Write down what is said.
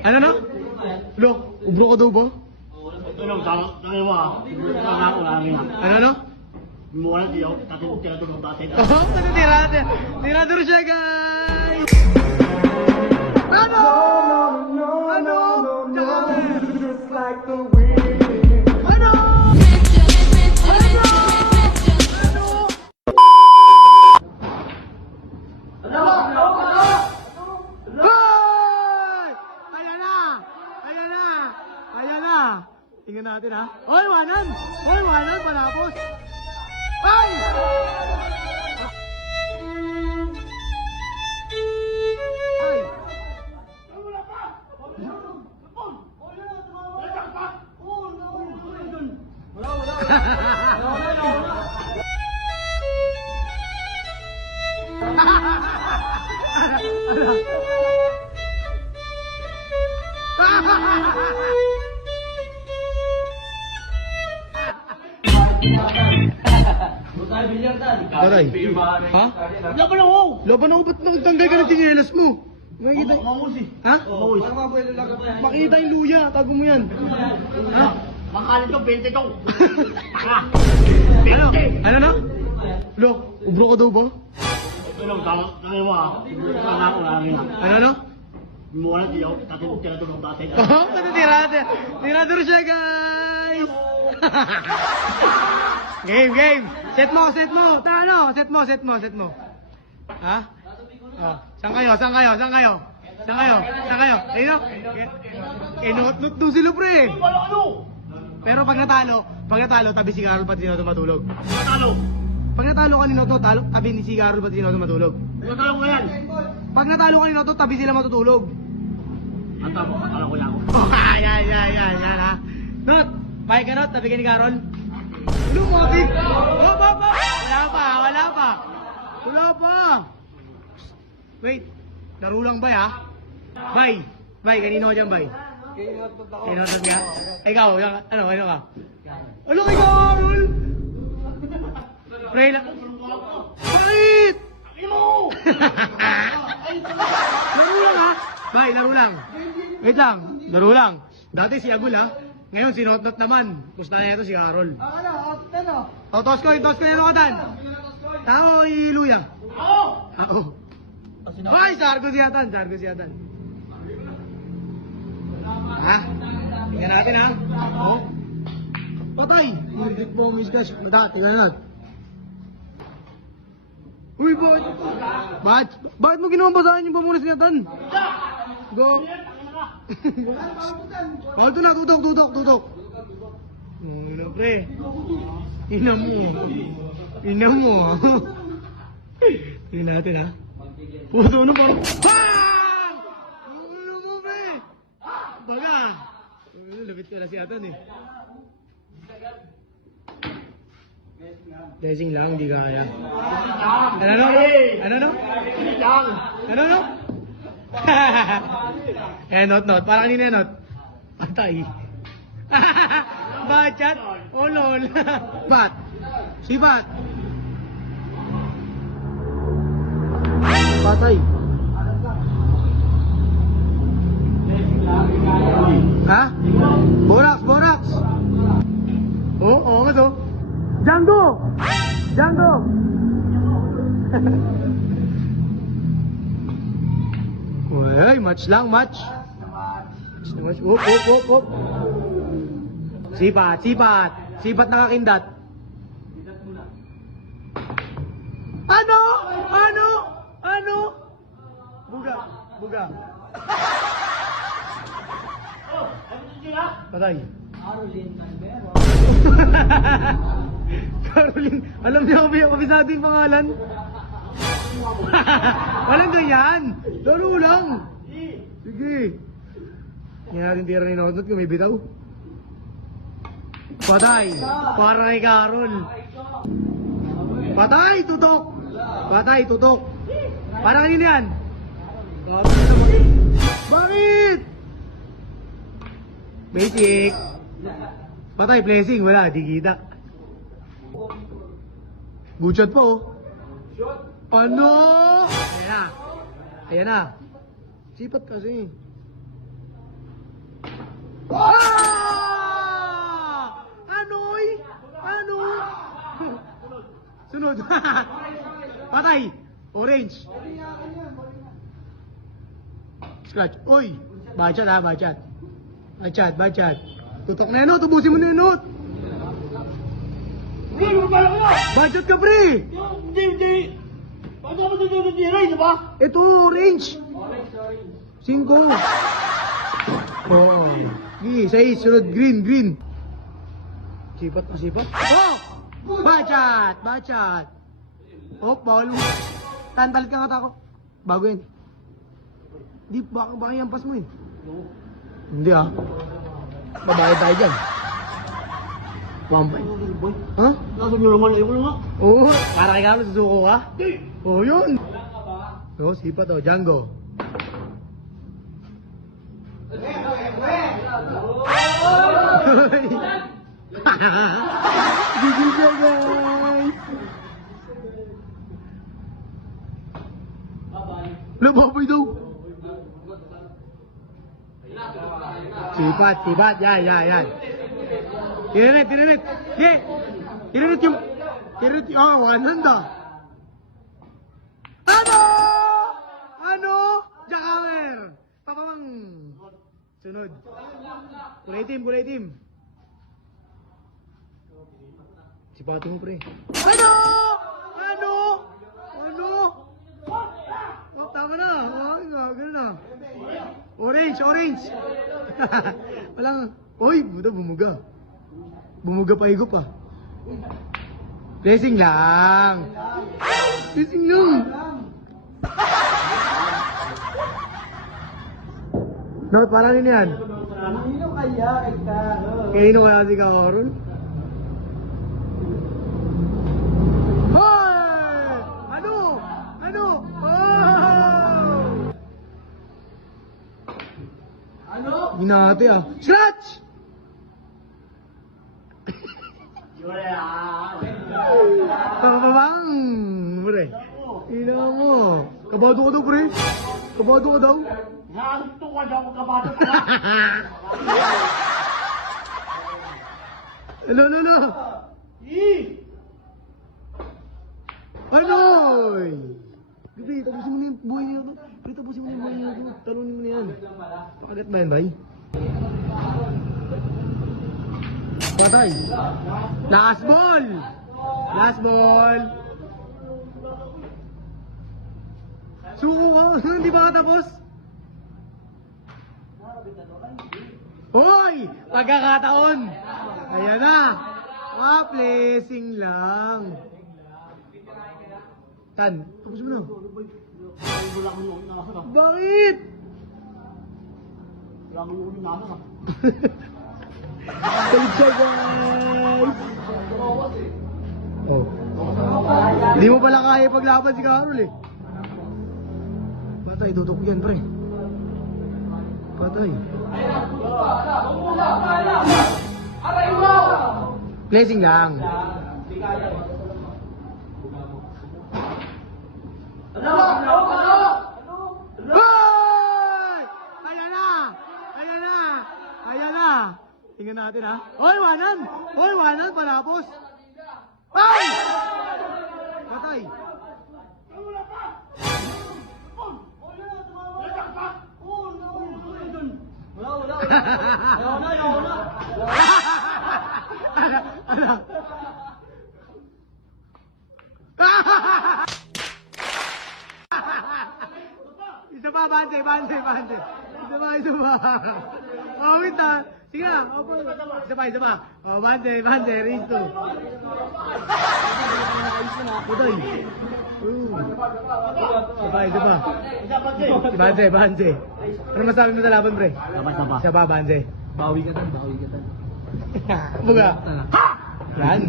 Ano na? Lo, ubro ka daw ba? Ano, tanong mo ah. Ano na? Mura diyo, tatong tinatulong dati. Oh, tira. Tira siya, guys! Ano? Ano? Just like the wind. Ano? Hoy! Ayan na! Tingnan natin ha. Hoy, wanan! Panapos! Ay! Ay! Aray. Ha? Laban ako! Laban ako, ba't nagtanggal ka ng tsinelas mo? Makikita Mamusi. Ha? Makikita yung luya, tago mo yan. Ha? Makalit ko, 20 to. Taka! Ano? 20! Ano na? Lo, ubro ka daw ba? Ano, tanong mo ah. Ano na? Mura diyo, tatong tinatulong dati. Oh, tira siya, guys! Game! Set mo! Set mo! Ha? Oh, saan kayo? Ayun o? Kinot-not doon sila, pre! Pero pag natalo, tabi si Carol pati si Noto matulog. Matalo! Pag natalo ka ni Noto, tabi ni si Carol pati si Noto matulog. Matalo ko yan! Pag natalo ka ni Noto, tabi sila matutulog. Ang tama, matalo ko yan. Oh, yan ha. Not, pahig ka Not, tabi ka ni Carol. Lumabig! Wala pa! Wait, laro lang ba ha? Bay, kanino ka dyan, Bay? Kay Notot nga? Ikaw, ano ka? Ano kay Carol? Pre lang. Bakit? Laro lang ha? Bay, laro lang. Wait lang, laro lang. Dati si Agul ha? Ngayon si Notnot naman. Pusta na ito si Carol. O, toss ko yung nukatan. Tao, iluya. Ako. Ay, Sargo siyatan. Ha? Tingnan natin ha. Oh. Patay! Hindi po misgas. Tingnan natin. Uy, bakit mo ginawa basahin yung pamunas niyatan? Go! Oh, ito na, tutok. Ano, pre? Ina mo. Tingnan natin ha. Puto, ano ba? Bang! Ano mo, pre? Baga. Lupit ko na si Atan eh. Blessing lang, hindi kaya. Ano no? Not. Parang kanina Not. Patay. Bachat? Oh lol. Bat. Si Bat. Patay. Ha? Borax. Oo nga to. Django! Uy, match. Op. Sipat nakakindat. Ano? Buga. Patay. Caroline, alam niyo kabisado yung pangalan? Walang ganyan. Laro lang. Sige. Hindi natin tira ni Notot kung may bitaw. Patay. Para kay Carol. Patay, tutok. Para kanina yan. Bakit? Basic. Patay, blessing. Wala, di kita. Good shot po. Ano? Ayan na. Sipat kasi. good. Patay. Orange. Scratch. Uy. Bachat ha, bachat. Bachat, bachat. Tutok na enot, ubusin mo na enot. Hindi, lumabala ko na! Bachat ka, pre. Hindi. Paano mo dito di ba? Ito, orange. 5. Oh. Sige, 6. Sunod, green. Sipat na sipat. Oh! Bachat! Bachat! Oh, bawal mo. Tantalit ka nga tako. Bago yun. Di, baka yampas mo yun. Hindi ah. Babae tayo dyan. Wampay. Ha? Nasa nyo naman, ayaw ko na nga. Oo, para kay Carlos, susuko ka? Oo, yun. Oo, sipat oh, Django. Gigil siya, guys. Lababoy daw. Sipat. Yan. Tinanet. Yeah. Tinanet yung... one hand ah. Ano? Jackhammer. Papamang. Sunod. Kulay team. Sipati mo, pre. Ano? Oh, tama na. Ganun na. Orange. Walang... Oy, buda, bumuga. Bumuga pa higop ah. Blessing lang. No, parang yun yan. Kanino kaya ikaw? Kaino kaya si Kaorun? Hoy! Ano? Oh! Ginate ah. Scratch! Kakapabang! Pre. Ina mo. Kabado ka daw, pre. Kabado ka daw. Nakakito ka daw, kabato ka. Ano? Anoy! Gabi, tapusin mo na yung buhay niya to. Pre, tapusin mo na yung buhay niya to. Talunin mo na yan. Pakagat ba yan, bay? Patay. Last ball. Suko ka. Hindi ba katapos? Hoy! Pagkakataon! Ayan na! Blessing lang. Tan, tapos mo na. Bakit? Wala ko yung naman ah. Balik siya, guys! Oh. Hindi mo pala kaya paglaban si Carol eh. Patay, tutok yan, pre. Patay. Blessing lang. Hoy! Ayan na! Tingnan natin ha. Hoy, wanan! Panapos! Ay! Patay! Ano? Isa pa, bante. Isa pa. Oh, wait na. Sige na. Isa pa. Oh, bante. Risto. Putoy. Isa pa. Si Bante. Ano masabi mo sa laban, pre? Tama. Isa pa, Bante. Bawi ka tan. Buga. Yan.